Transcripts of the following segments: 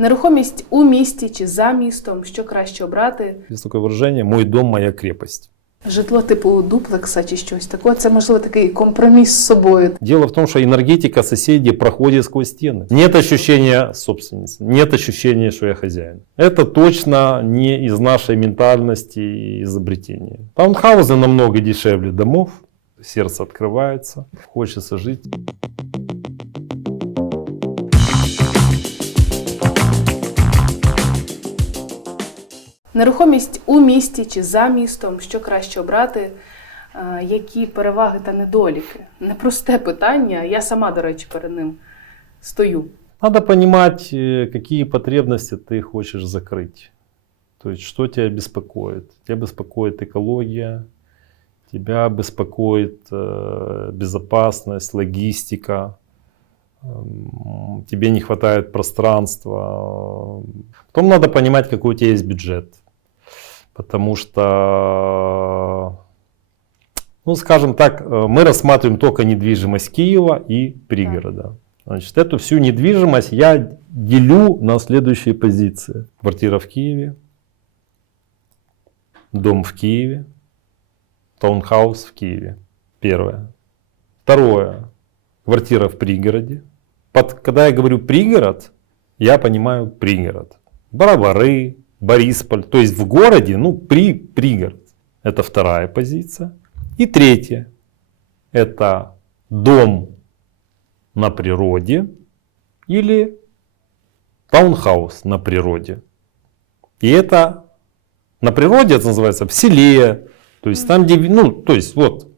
Нерухомість у місті чи за містом, що краще обрати? Есть такое выражение «мой дом, моя крепость». Житло типу дуплекса чи щось такого. Це можливо такий компроміс з собою. Дело в том, что энергетика соседей проходит сквозь стены. Нет ощущения собственницы, нет ощущения, что я хозяин. Это точно не из нашей ментальности и изобретения. Таунхаузы намного дешевле домов, сердце открывается, хочется жить. Нерухомість у місті чи за містом, що краще обрати? Е, Які переваги та недоліки? Непросте питання. Я сама, до речі, перед ним стою. Надо понимать, э, какие потребности ты хочешь закрыть. То есть, что тебя беспокоит. Тебя беспокоит экология, тебя беспокоит э, безопасность, логистика, эм, тебе не хватает пространства. Потом надо понимать, какой у тебя есть бюджет. Потому что, ну скажем так, э, мы рассматриваем только недвижимость Киева и пригорода. Значит, эту всю недвижимость я делю на следующие позиции. Квартира в Киеве, дом в Киеве, таунхаус в Киеве. Первое. Второе. Квартира в пригороде. Под, когда я говорю пригород, я понимаю пригород. Барабары, Борисполь. То есть в городе, ну, при, пригород. Это вторая позиция. И третье. Это дом на природе или таунхаус на природе. И это на природе это называется в селе, то есть там, где, ну, то есть вот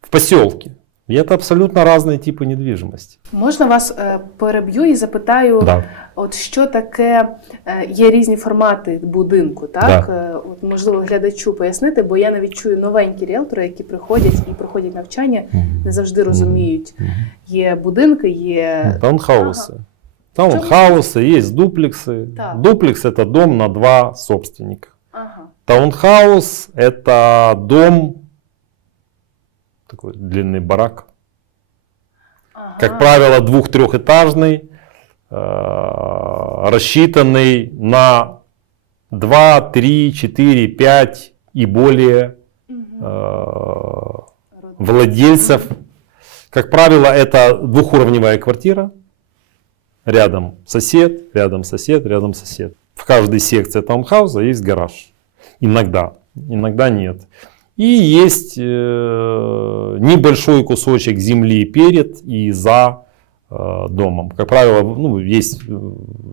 в поселке. И это абсолютно разные типы недвижимости. Можна вас е, переб'ю і запитаю, Да. от що таке е, є різні формати будинку, так? Е, От можливо глядачу пояснити, бо я навіть чую новенькі ріелтори, які приходять і проходять навчання, не завжди розуміють. Є будинки, є Таунхаусы. Таунхаусы, есть дуплексы. Так. Дуплекс это дом на два собственника. ага. Таунхаус это дом, такой длинный барак, Ага. как правило, двух-трехэтажный, э, рассчитанный на 2, 3, 4, 5 и более э, владельцев. Как правило, это двухуровневая квартира. Рядом сосед, рядом сосед, рядом сосед. В каждой секции таунхауса есть гараж. Иногда, иногда нет. И есть э, небольшой кусочек земли перед и за э, домом. Как правило, ну, есть э,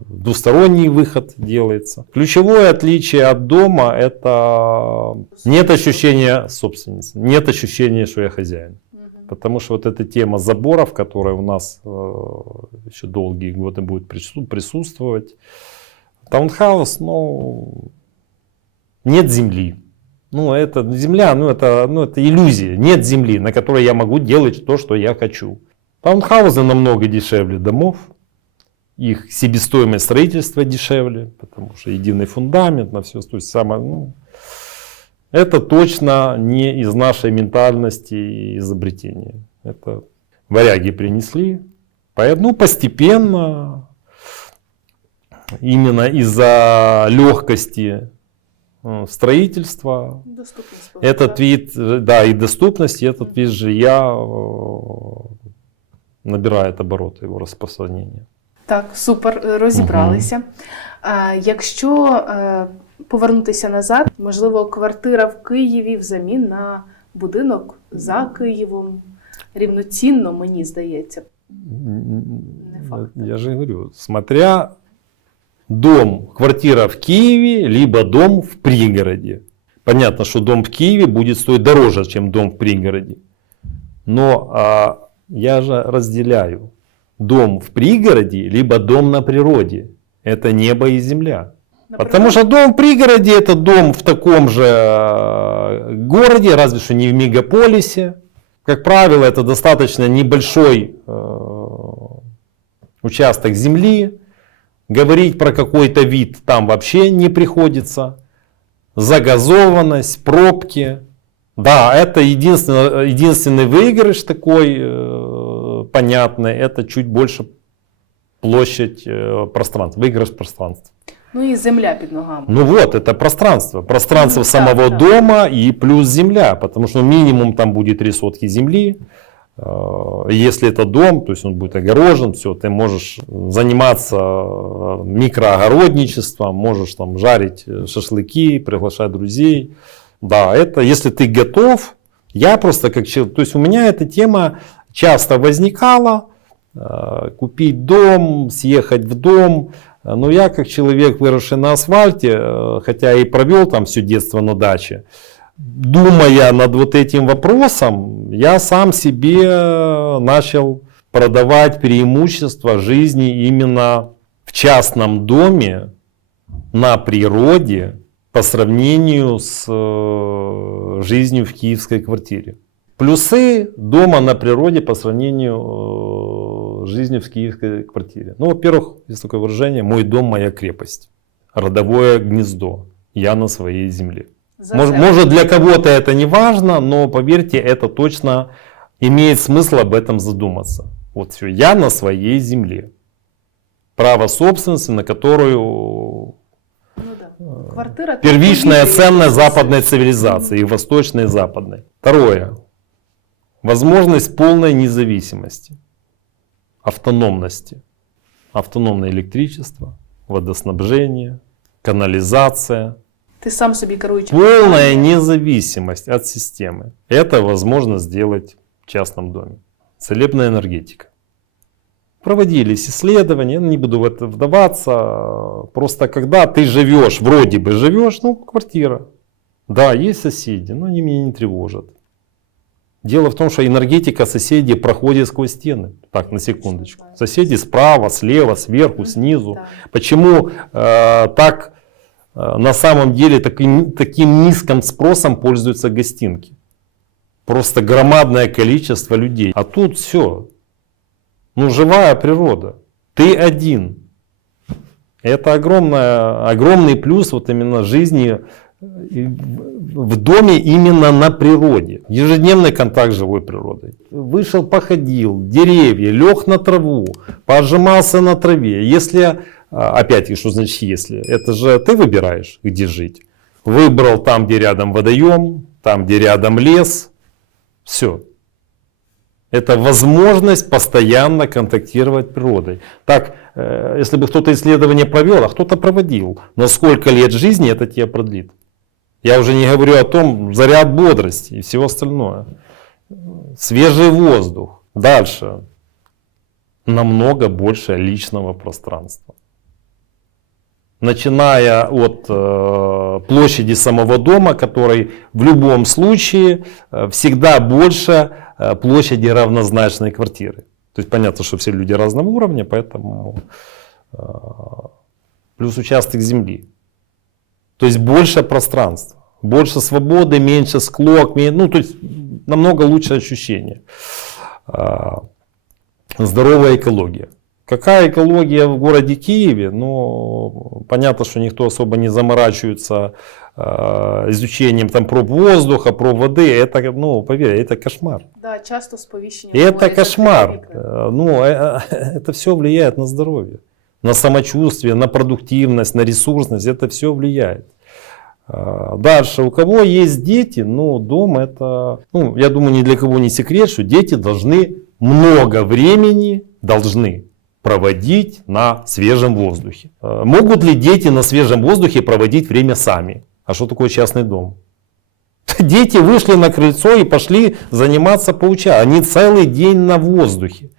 двусторонний выход делается. Ключевое отличие от дома это нет ощущения собственницы, нет ощущения, что я хозяин. Потому что вот эта тема заборов, которая у нас еще долгие годы будет прису- присутствовать. Таунхаус, ну, нет земли. Ну, это земля, ну это, ну, это иллюзия. Нет земли, на которой я могу делать то, что я хочу. Таунхаузы намного дешевле домов. Их себестоимость строительства дешевле, потому что единый фундамент на все. То есть самое, ну, это точно не из нашей ментальности и изобретения. Это варяги принесли. Поэтому постепенно, именно из-за легкости строительства, Доступність. этот вид, э, да, и доступность, и этот вид жилья э, набирает обороты его распространения. Так, супер, е, розібралися. А, якщо е, повернутися назад, можливо, квартира в Києві взамін на будинок за Києвом рівноцінно, мені здається. Не факт. Я же говорю, смотря дом, квартира в Киеве, либо дом в пригороде. Понятно, что дом в Киеве будет стоить дороже, чем дом в пригороде. Но а, я же разделяю дом в пригороде, либо дом на природе. Это небо и земля. Потому что дом в пригороде это дом в таком же э, городе, разве что не в мегаполисе. Как правило, это достаточно небольшой э, участок земли. Говорить про какой-то вид там вообще не приходится. Загазованность, пробки. Да, это единственный, единственный выигрыш такой э, понятный. Это чуть больше площадь э, пространства, выигрыш пространства. Ну і земля під ногами. Ну вот, это пространство. Пространство Ну, да, самого да. дома и плюс земля, потому что минимум там будет три сотки земли. Э, Если это дом, то есть он будет огорожен, все, ты можешь заниматься э, микроогородничеством, можешь там жарить э, шашлыки, приглашать друзей. Да, это если ты готов, я просто как человек, то есть у меня эта тема часто возникала, купить дом, съехать в дом, но я как человек, выросший на асфальте, хотя и провел там все детство на даче, думая над вот этим вопросом, я сам себе э, начал продавать преимущество жизни именно в частном доме, на природе, по сравнению с э, жизнью в киевской квартире. Плюсы дома на природе по сравнению э, с жизнью в киевской квартире. Ну, во-первых, есть такое выражение «мой дом, моя крепость». Родовое гнездо. Я на своей земле. За Мож- землю. Может, для кого-то это не важно, но поверьте, это точно имеет смысл об этом задуматься. Вот все, я на своей земле. Право собственности, на которую Ну, да. Квартира первичная ценность западной цивилизации, и восточной, и западной. Второе. Возможность полной независимости, автономности. Автономное электричество, водоснабжение, канализация. Ти сам собі керуючи. Полная независимость от системы. Это возможно сделать в частном доме. Целебная энергетика. Проводились исследования, не буду в это вдаваться. Просто когда ты живешь, вроде бы живешь, ну, квартира. Да, есть соседи, но они меня не тревожат. Дело в том, что энергетика соседей проходит сквозь стены. Так, на секундочку. Соседи справа, слева, сверху, снизу. Почему э, так на самом деле таким, таким низким спросом пользуются гостинки? Просто громадное количество людей. А тут все. Ну, живая природа. Ты один. Это огромная, огромный плюс вот именно жизни э, в доме именно на природе. Ежедневный контакт с живой природой. Вышел, походил, деревья, лег на траву, пожимался на траве. Если, а, опять-таки, что значит если? Это же ты выбираешь, где жить. Выбрал там, где рядом водоем, там, где рядом лес. Все. Это возможность постоянно контактировать с природой. Так, э, если бы кто-то исследование провел, а кто-то проводил, на сколько лет жизни это тебе продлит? Я уже не говорю о том, заряд бодрости и всего остальное. Свежий воздух. Дальше. Намного больше личного пространства. Начиная от э, площади самого дома, который в любом случае э, всегда больше э, площади равнозначной квартиры. То есть понятно, что все люди разного уровня, поэтому э, плюс участок земли. То есть больше пространства, больше свободы, меньше склок, ну то есть намного лучше ощущение. А, Здоровая экология. Какая экология в городе Киеве? Ну, понятно, что никто особо не заморачивается э, изучением там проб воздуха, проб воды. Это, ну, поверь, это кошмар. Да, часто сповіщення. И это кошмар. Э, Ну, э, это все влияет на здоровье, на самочувствие, на продуктивность, на ресурсность. Это все влияет. А, Дальше, у кого есть дети, ну, дом это, ну, я думаю, ни для кого не секрет, что дети должны много времени, должны проводить на свежем воздухе. Э, Могут ли дети на свежем воздухе проводить время сами? А что такое частный дом? Дети вышли на крыльцо и пошли заниматься пауча. Они целый день на воздухе.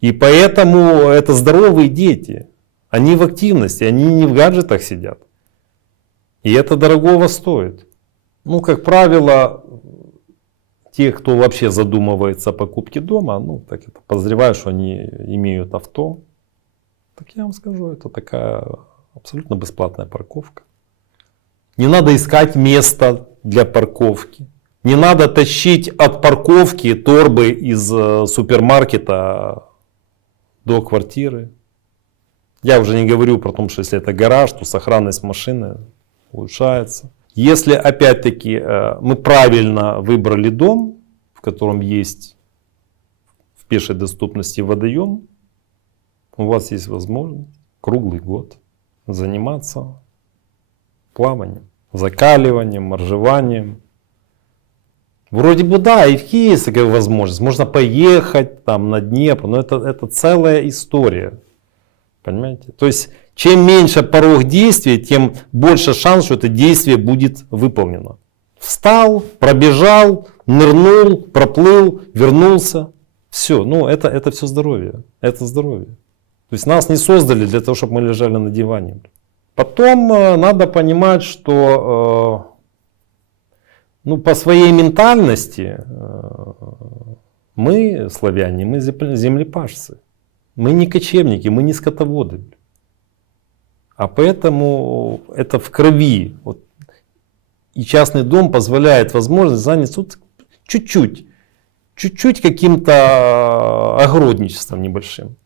И поэтому это здоровые дети. Они в активности, они не в гаджетах сидят. И это дорогого стоит. Ну, как правило, те, кто вообще задумывается о покупке дома, ну, так это подозреваю, что они имеют авто. Так я вам скажу, это такая абсолютно бесплатная парковка. Не надо искать место для парковки. Не надо тащить от парковки торбы из э, супермаркета до квартиры. Я уже не говорю про то, что если это гараж, то сохранность машины улучшается. Если опять-таки э, мы правильно выбрали дом, в котором есть в пешей доступности водоем, у вас есть возможность круглый год заниматься плаванием, закаливанием, моржеванием. Вроде бы да, и есть такая возможность. Можно поехать там на Днепр, но это, это целая история. Понимаете? То есть, чем меньше порог действия, тем больше шанс, что это действие будет выполнено. Встал, пробежал, нырнул, проплыл, вернулся. Все, ну это, это все здоровье. Это здоровье. То есть нас не создали для того, чтобы мы лежали на диване. Потом э, надо понимать, что э, ну, по своей ментальности э, мы, славяне, мы зем- землепашцы. Мы не кочевники, мы не скотоводы. А поэтому это в крови. Вот. И частный дом позволяет возможность заняться вот чуть-чуть, чуть-чуть каким-то огородничеством небольшим.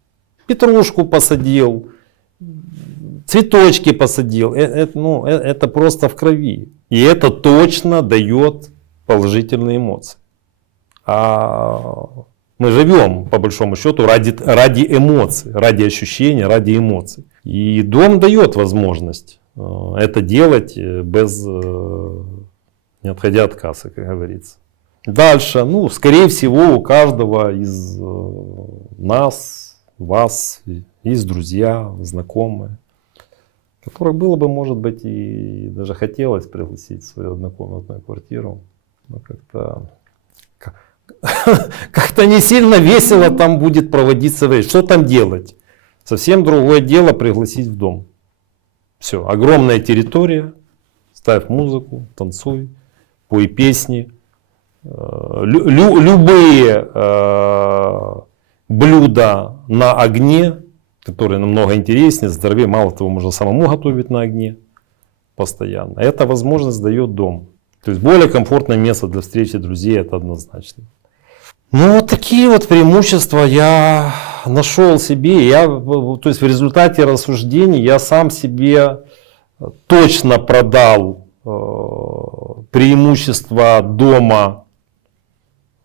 Петрушку посадил, цветочки посадил. Э- э- ну, э- это просто в крови. И это точно дает положительные эмоции. А мы живем, по большому счету, ради, ради эмоций, ради ощущений, ради эмоций. И дом дает возможность э, это делать э, без, э, не отходя от кассы, как говорится. Дальше, ну, скорее всего, у каждого из нас, вас, есть друзья, знакомые, которых было бы, может быть, и даже хотелось пригласить в свою однокомнатную квартиру. Но как-то как-то не сильно весело там будет проводиться время. Что там делать? Совсем другое дело пригласить в дом. Все, огромная территория, ставь музыку, танцуй, пой песни. Э, лю- лю- любые э, блюда на огне, которые намного интереснее, здоровее, мало того, можно самому готовить на огне постоянно. Эта возможность дает дом. То есть более комфортное место для встречи друзей, это однозначно. Ну, вот такие вот преимущества я нашел себе. Я, то есть в результате рассуждений я сам себе точно продал э, преимущества дома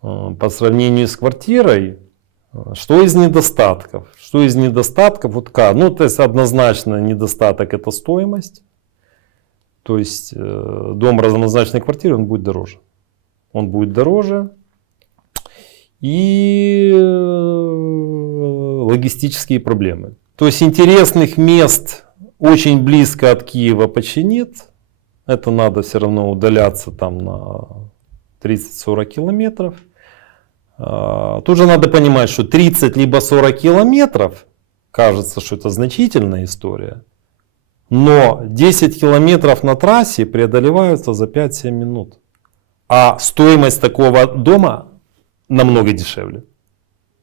э, по сравнению с квартирой. Э, Что из недостатков? Что из недостатков? Вот как? Ну, то есть однозначно недостаток это стоимость. То есть э, дом равнозначной квартиры, он будет дороже. Он будет дороже. И э, логистические проблемы. То есть интересных мест очень близко от Киева почти нет. Это надо все равно удаляться там на 30-40 километров. А, Тут же надо понимать, что 30 либо 40 километров, кажется, что это значительная история. Но 10 километров на трассе преодолеваются за 5-7 минут. А стоимость такого дома намного дешевле.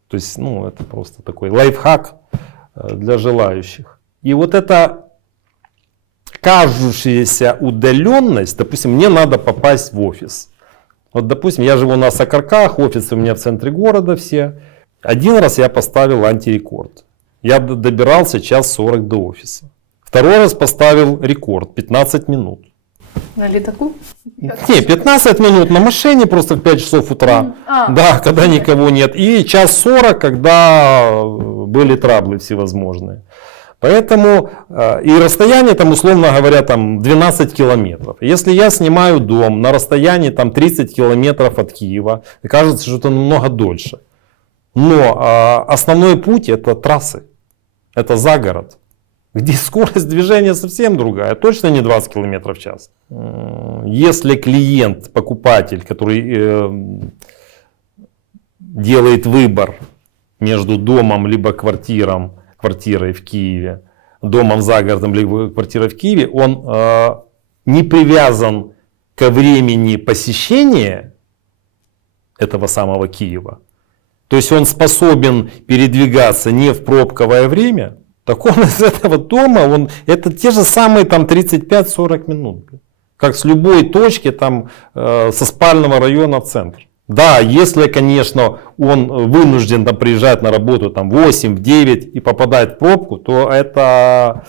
То есть, ну, это просто такой лайфхак э, для желающих. И вот эта кажущаяся удаленность, допустим, мне надо попасть в офис. Вот, допустим, я живу на Сокарках, офисы у меня в центре города все. Один раз я поставил антирекорд. Я добирался час 40 до офиса. Второй раз поставил рекорд 15 минут. На літаку? Не, 15 минут на машине просто в 5 часов утра. А, Да, когда никого нет. И час 40, когда э, были траблы всевозможные. Поэтому э, и расстояние там, условно говоря, там 12 километров. Если я снимаю дом на расстоянии там 30 километров от Киева, кажется, что это намного дольше. Но а, основной путь это трассы, это за город, где скорость движения совсем другая, точно не 20 километров в час. Если клиент, покупатель, который э, делает выбор между домом либо квартиром, квартирой в Киеве, домом за городом либо квартирой в Киеве, он э, не привязан ко времени посещения этого самого Киева. То есть он способен передвигаться не в пробковое время, так он из этого дома, он, это те же самые там 35-40 минут. Как с любой точки там э, со спального района в центр. Да, если, конечно, он вынужден там, приезжать на работу там, в 8, в 9 и попадает в пробку, то это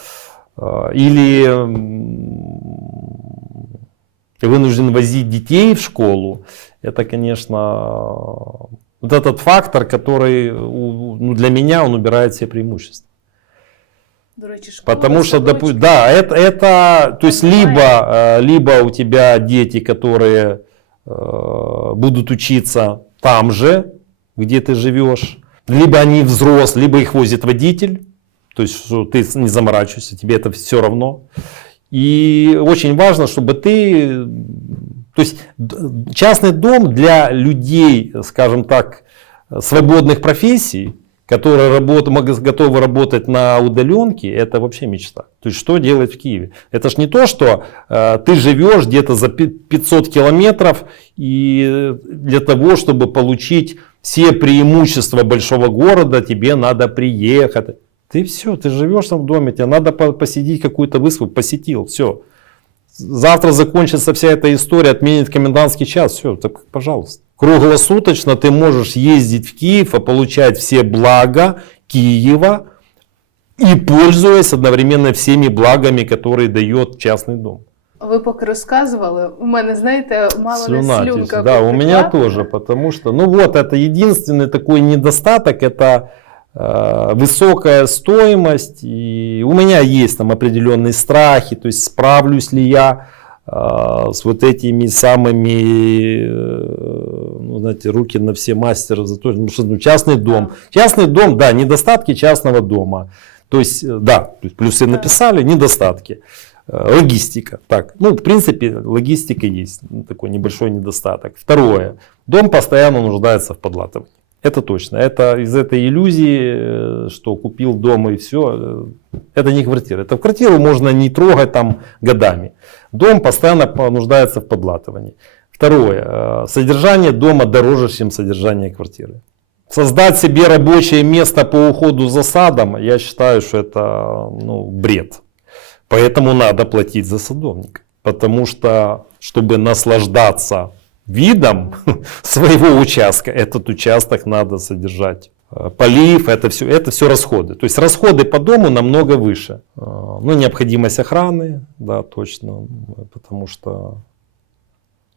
э, или вынужден возить детей в школу, это, конечно, вот этот фактор, который ну, для меня он убирает все преимущества. До речі, школа, Потому что, допу- да, это, это, то есть, либо, э, либо у тебя дети, которые э, будут учиться там же, где ты живешь, либо они взрослые, либо их возит водитель, то есть, что ты не заморачивайся, тебе это все равно. И очень важно, чтобы ты, то есть, д- частный дом для людей, скажем так, свободных профессий, которые работ- готовы работать на удаленке, это вообще мечта. То есть что делать в Киеве? Это ж не то, что э, ты живешь где-то за пи- 500 километров и для того, чтобы получить все преимущества большого города, тебе надо приехать. Ты все, ты живешь там в доме, тебе надо по- посетить какую-то выставку, посетил, все. Завтра закончится вся эта история, отменит комендантский час, все, так пожалуйста. Круглосуточно ты можешь ездить в Киев и получать все блага Киева и пользуясь одновременно всеми благами, которые дает частный дом. Ви поки розказували, у мене, знаєте, мало Слюна слюнка. Да, у меня тоже, потому что, ну вот, это единственный такой недостаток, это э, высокая стоимость, и у меня есть там определенные страхи, то есть справлюсь ли я с вот этими самыми, э, ну, знаете, руки на все мастера, за то, ну, что, ну, частный дом. Частный дом, да, недостатки частного дома. То есть, э, да, плюсы написали, недостатки. Э, Логистика. Так, ну, в принципе, логистика есть ну, такой небольшой недостаток. Второе. Дом постоянно нуждается в подлатывании. Это точно. Это из этой иллюзии, э, что купил дом и все. Это не квартира. Это квартиру можно не трогать там годами. Дом постоянно по- нуждается в подлатывании. Второе. э, Содержание дома дороже, чем содержание квартиры. Создать себе рабочее место по уходу за садом, я считаю, что это ну, бред. Поэтому надо платить за садовника. Потому что, чтобы наслаждаться видом своего участка, этот участок надо содержать. Э, Полив, это все, это все расходы. То есть расходы по дому намного выше. Э, Ну, необходимость охраны, да, точно. Потому что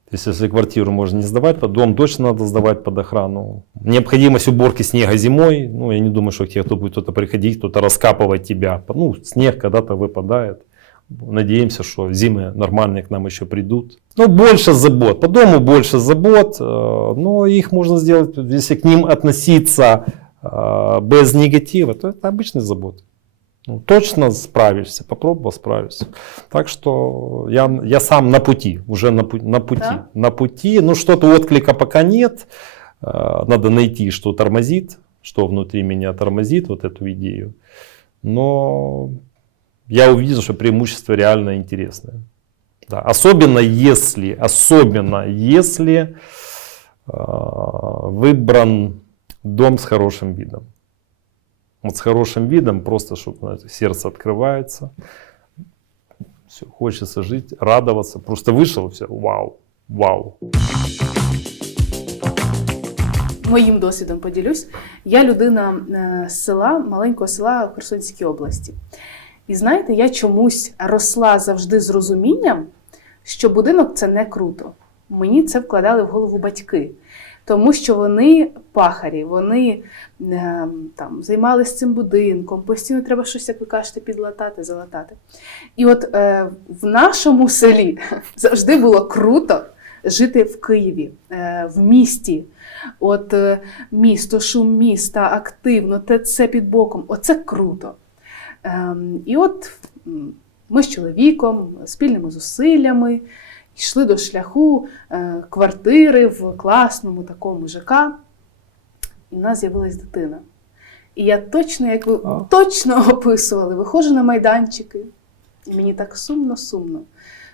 то есть, если квартиру можно не сдавать, под дом точно надо сдавать под охрану. Необходимость уборки снега зимой. Ну, я не думаю, что к тебе кто будет кто-то приходить, кто-то раскапывать тебя. Ну, снег когда-то выпадает. Надеемся, что зимы нормальные к нам еще придут. Ну, больше забот. По дому больше забот, э, но их можно сделать, если к ним относиться э, без негатива, то это обычные заботы. Ну, точно справишься, попробовал, справишься. Так что я, я сам на пути, уже на, на пути. Да? На пути, ну что-то отклика пока нет. Э, Надо найти, что тормозит, что внутри меня тормозит вот эту идею. Но я увидел, что преимущество реально интересное. Да, особенно если, особенно если э, выбран дом с хорошим видом. Вот с хорошим видом, просто чтобы знаете, сердце открывается. Все, хочется жить, радоваться. Просто вышел, все, вау, вау. Моїм досвідом поділюсь. Я людина е, з села, маленького села в Херсонській області. І знаєте, я чомусь росла завжди з розумінням, що будинок це не круто. Мені це вкладали в голову батьки, тому що вони пахарі, вони е, там займалися цим будинком, постійно треба щось, як ви кажете, підлатати, залатати. І от е, в нашому селі завжди було круто жити в Києві, е, в місті. От е, місто, шум міста, активно, ТЦ під боком. Оце круто. Ем, і от ми з чоловіком спільними зусиллями йшли до шляху е, квартири в класному такому ЖК, і в нас з'явилась дитина. І я точно, як ви А. точно описували, виходжу на майданчики, і мені так сумно-сумно.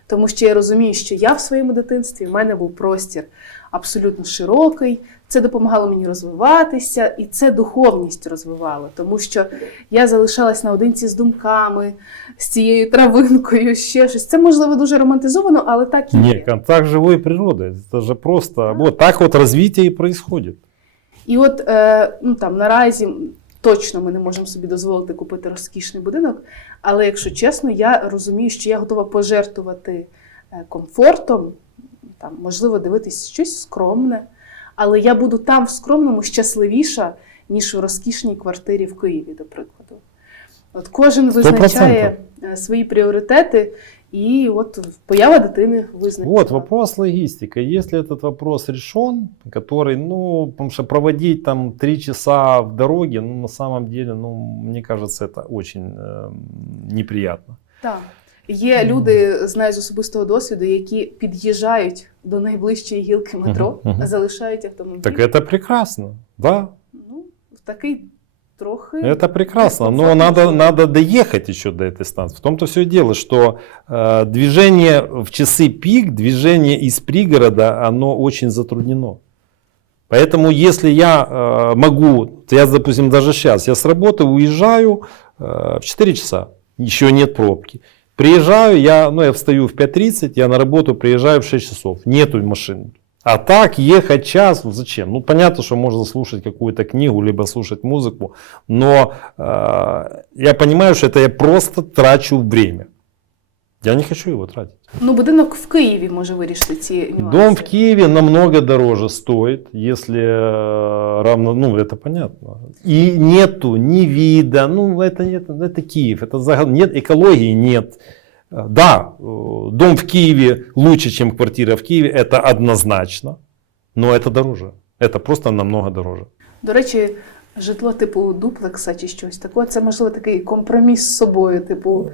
Тому що я розумію, що я в своєму дитинстві, в мене був простір абсолютно широкий. Це допомагало мені розвиватися, і це духовність розвивало, тому що я залишалась наодинці з думками, з цією травинкою, ще щось. Це можливо дуже романтизовано, але так і є. контакт живой природы. Это же просто, вот так вот развитие и происходит. І от е, ну, там, наразі точно ми не можемо собі дозволити купити розкішний будинок. Але якщо чесно, я розумію, що я готова пожертвувати е, комфортом, там, можливо, дивитись щось скромне, але я буду там в скромному щасливіша, ніж у розкішній квартирі в Києві, до прикладу. От кожен визначає е, свої пріоритети, і от поява дитини визначена. Вот вопрос логистика. Если этот вопрос решен, который, ну, потому что проводить там три часа в дороге, ну, на самом деле, ну, мне кажется, это очень э, неприятно. Так. Є люди, знаю з особистого досвіду, які під'їжджають до найближчої гілки метро, Мгм, мгм. залишають автомобіль. Так это прекрасно, да, Ну, в такий трохи. это прекрасно, но Дискомфортно. надо, надо доехать еще до этой станции. В том-то все и дело, что э, движение в часы пик, движение из пригорода, оно очень затруднено. Поэтому если я э, могу, то я, допустим, даже сейчас, я с работы уезжаю э, в 4 часа, еще нет пробки. Приезжаю, я, ну, я встаю в 5.30, я на работу приезжаю в 6 часов, нету машин. А так ехать час, ну зачем? Ну понятно, что можно слушать какую-то книгу, либо слушать музыку, но э, я понимаю, что это я просто трачу время. Я не хочу его тратить. Ну, будинок в Києві може вирішити ці нюанси. Дом в Киеве намного дороже стоит, если э, равно, ну это понятно. И нету ни вида, ну это, нет, это Киев, это за- нет экологии, нет. Э, Да, э, дом в Киеве лучше, чем квартира в Киеве, это однозначно, но это дороже. Это просто намного дороже. До речі, житло типу дуплекса чи щось такого, це можливо такий компроміс з собою, типу.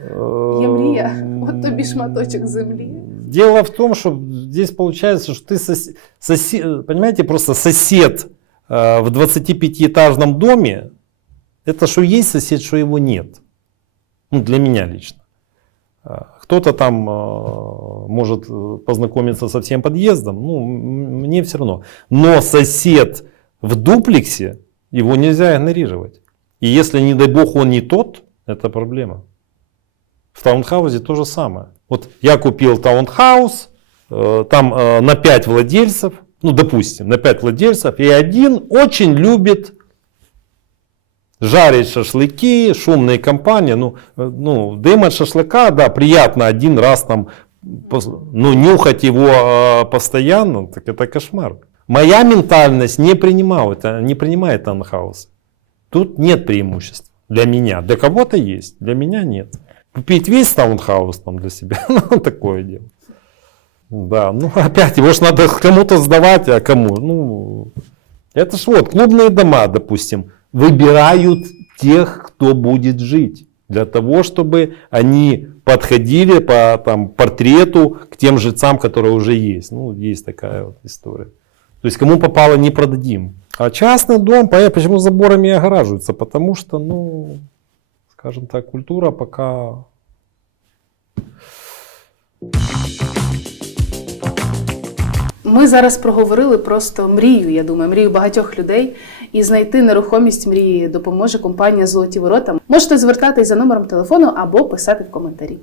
Є мрія, от тобі шматочок землі. Дело в том, что здесь получается, что ты сос- сосе- понимаете, просто сосед э, в 25-этажном доме, это что есть сосед, что его нет. Ну, для меня лично. А, Кто-то там э, может э, познакомиться со всем подъездом, ну, м- мне все равно. Но сосед в дуплексе, его нельзя игнорировать. И если, не дай бог, он не тот, это проблема. В таунхаусе то же самое. Вот я купил таунхаус, э, там э, на 5 владельцев, ну, допустим, на 5 владельцев, и один очень любит жарить шашлыки, шумные компании, ну, э, ну, дым от шашлыка, да, приятно один раз там, ну, нюхать его постоянно, так это кошмар. Моя ментальность не принимает, не принимает таунхаус. Тут нет преимуществ для меня. Для кого-то есть, для меня нет. Купить весь таунхаус там для себя, ну, такое дело. Да, ну опять, его ж надо кому-то сдавать, а кому? Ну, это ж вот, клубные дома, допустим, выбирают тех, кто будет жить. Для того, чтобы они подходили по там, портрету к тем жильцам, которые уже есть. Ну, есть такая вот история. То есть, кому попало, не продадим. А частный дом, понятно, почему заборами огораживаются? Потому что, ну, скажем так, культура пока Ми зараз проговорили просто мрію, я думаю, мрію багатьох людей. І знайти нерухомість мрії допоможе компанія Золоті ворота. Можете звертатись за номером телефону або писати в коментарі.